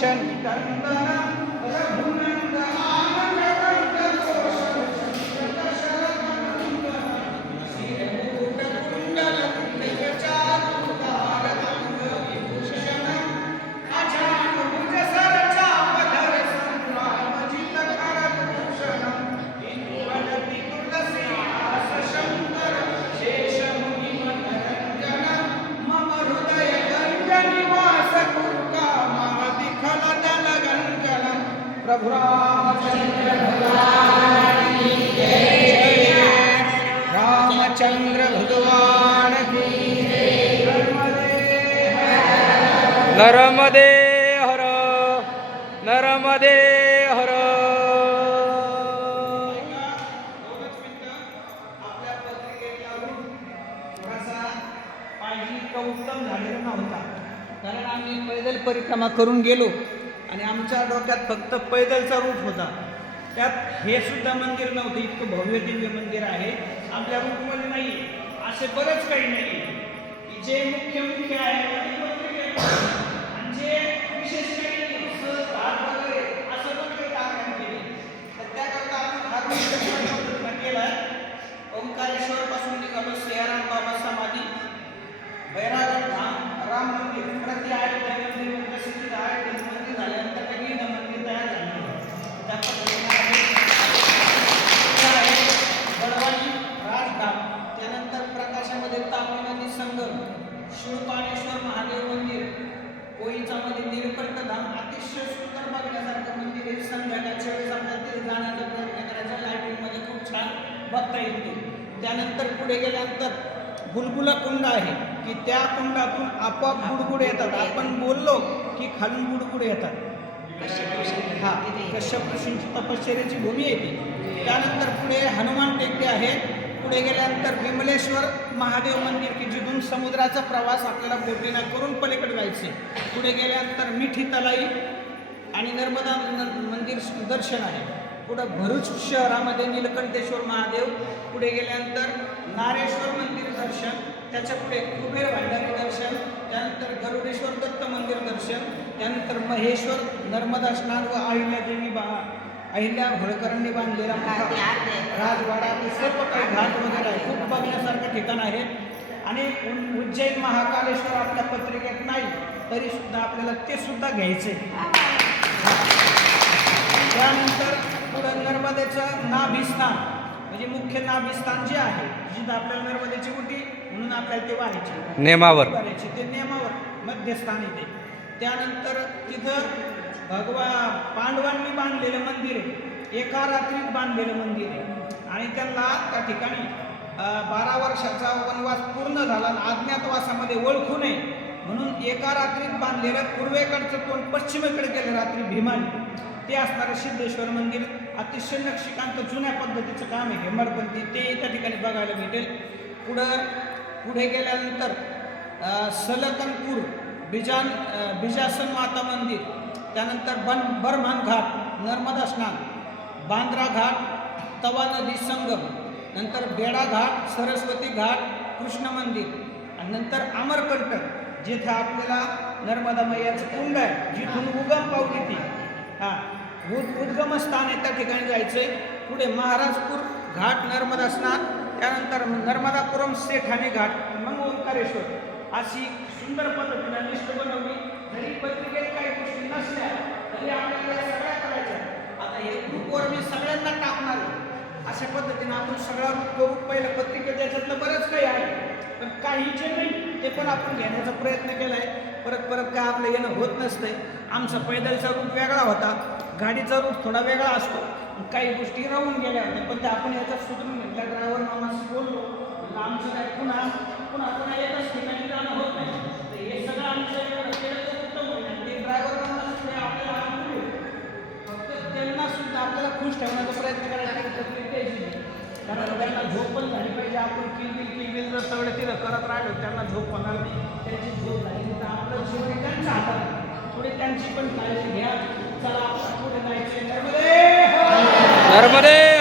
शनिकंदन रघुनंदन प्रभु रामचंद्र भगवान की जय। रामचंद्र भगवान की जय। नर्मदे हर नर्मदे हर। आपल्या पत्रिकेतला थोडासा पाहिजे का उत्तम झालेला नव्हता, कारण आम्ही पैदल परिक्रमा करून गेलो आणि आमच्या डोक्यात फक्त पैदलचा रूट होता. त्यात हे सुद्धा मंदिर नव्हतं. इतकं भव्य दिव्य मंदिर आहे आपल्या रूटमध्ये नाही. असे बरंच काही नाही की जे मुख्य आहे आणि जे विशेष काही हात वगैरे असं पण काही टाकण्यात केले. तर त्याकरता आपण हा रूट केला. ओंकारेश्वर पासून निघालो, सियाराम बाबा समाधी, बैरागड धाम, राम मंदिर, प्रति अयोध्या मंदिर प्रसिद्ध आहे. ते मंदिर झाल्यानंतर काही मंदिर तयार झाले. त्या पद्धतीने गडवाडी राजधाम, त्यानंतर प्रकाशामध्ये तापी नदी संगम, शूळपाणेश्वर महादेव मंदिर, कोळीचामध्ये नीलकंठ धाम, अतिशय सुंदर बघण्यासारखं मंदिर आहे. संध्याकाळच्या वेळेस आपल्याला तिथे जाण्याचा प्रयत्न करायचा. लाईटिंगमध्ये खूप छान बघता येते. त्यानंतर पुढे गेल्यानंतर बुलबुला कुंड आहे की त्या कुंडातून आपोआप बुडबुड येतात. आपण बोललो की खालून बुडबुड येतात. हा, कश्यप ऋषींची तपश्चर्याची भूमी येते. त्यानंतर पुढे हनुमान टेकडी आहे. पुढे गेल्यानंतर विमलेश्वर महादेव मंदिर की जिथून समुद्राचा प्रवास आपल्याला बोटीनं करून पलीकडे जायचे. पुढे गेल्यानंतर मिठी तलाई आणि नर्मदा मंदिर दर्शन आहे. पुढं भरूच शहरामध्ये नीलकंठेश्वर महादेव, पुढे गेल्यानंतर नारेश्वर मंदिर दर्शन, त्याच्या पुढे कुबेर भंडारी दर्शन, त्यानंतर गरुडेश्वर दत्त मंदिर दर्शन, त्यानंतर महेश्वर नर्मदा स्नान व अहिल्या होळकरांनी बांधलेला राजवाडा, सर्व काही घाट वगैरे आहे. खूप बघण्यासारखं ठिकाण आहे. आणि उज्जैन महाकालेश्वर आपल्या पत्रिकेत नाही तरी सुद्धा आपल्याला ते सुद्धा घ्यायचे. त्यानंतर पुढं नर्मदेचं नाभिस्थान म्हणजे मुख्य नाभिस्थान जे आहे, जिथं आपल्याला नर्मदेची उटी म्हणून आपल्याला ते वाहायचे नेमावर करायचे, ते नेमावर मध्यस्थान येते. त्यानंतर तिथं पांडवांनी बांधलेलं मंदिर आहे. एका रात्रीत बांधलेलं मंदिर आहे आणि त्यांना त्या ठिकाणी 12 वर्षाचा वनवास पूर्ण झाला. अज्ञातवासामध्ये ओळखू नये म्हणून एका रात्रीत बांधलेलं पूर्वेकडचं तोंड पश्चिमेकडे केलं रात्री भीमाने, ते असणारं सिद्धेश्वर मंदिर. अतिशय नक्षीकांत जुन्या पद्धतीचं काम आहे, हेमाडपंथी, ते त्या ठिकाणी बघायला भेटेल. पुढे गेल्यानंतर सलकनपूर बिजासन माता मंदिर, त्यानंतर बरमान घाट, नर्मदा स्नान, बांद्रा घाट, तवा नदी संगम, नंतर बेडा घाट, सरस्वती घाट, कृष्ण मंदिर आणि नंतर अमरकंटक जिथे आपल्याला नर्मदा मैयाचं कुंड आहे, जिथून उगम पावली ती उद्गमस्थान आहे, त्या ठिकाणी जायचं आहे. पुढे महाराजपूर घाट, नर्मदा स्नान, त्यानंतर नर्मदापुरम सेठाने घाट, मग ओंकारेश्वर. अशी सुंदर पद्धतीनं लिस्ट बनवली. जरी पत्रिकेत काही गोष्टी नसल्या तरी आपल्याला सगळ्या करायच्या. आता हे ग्रुपवर मी सगळ्यांना टाकणार आहे. अशा पद्धतीनं आपण सगळा रूप करू. पहिलं पत्रिकेत त्याच्यातलं बरंच काही आहे, पण काही जे नाही ते पण आपण घेण्याचा प्रयत्न केला आहे. परत काय आपलं येणं होत नसतंय. आमचा पैदलचा रूट वेगळा होता, गाडीचा रूट थोडा वेगळा असतो, काही गोष्टी राहून गेल्या होत्या. पण ते आपण याच्यात सुधरून घेतल्या. ड्रायव्हर मामाशी बोललो, आमचं काय पुन्हा एकच ठिकाणी जाणं होत नाही. तर हे सगळं आमचं केलं तर उत्तम होईल. ते ड्रायव्हर मामा आपल्याला फक्त त्यांना सुद्धा आपल्याला खुश ठेवण्याचा प्रयत्न करायचा, कारण त्यांना झोप पण झाली पाहिजे. आपण किलबिल जर सगळं तिथं करत राहिलो त्यांना झोप होणार नाही. त्यांची झोप झाली तर आपलं जीवन त्यांच्या हातात. थोडी त्यांची पण काळजी घ्या. चला आपण पुढे जायचे. नर्मदे.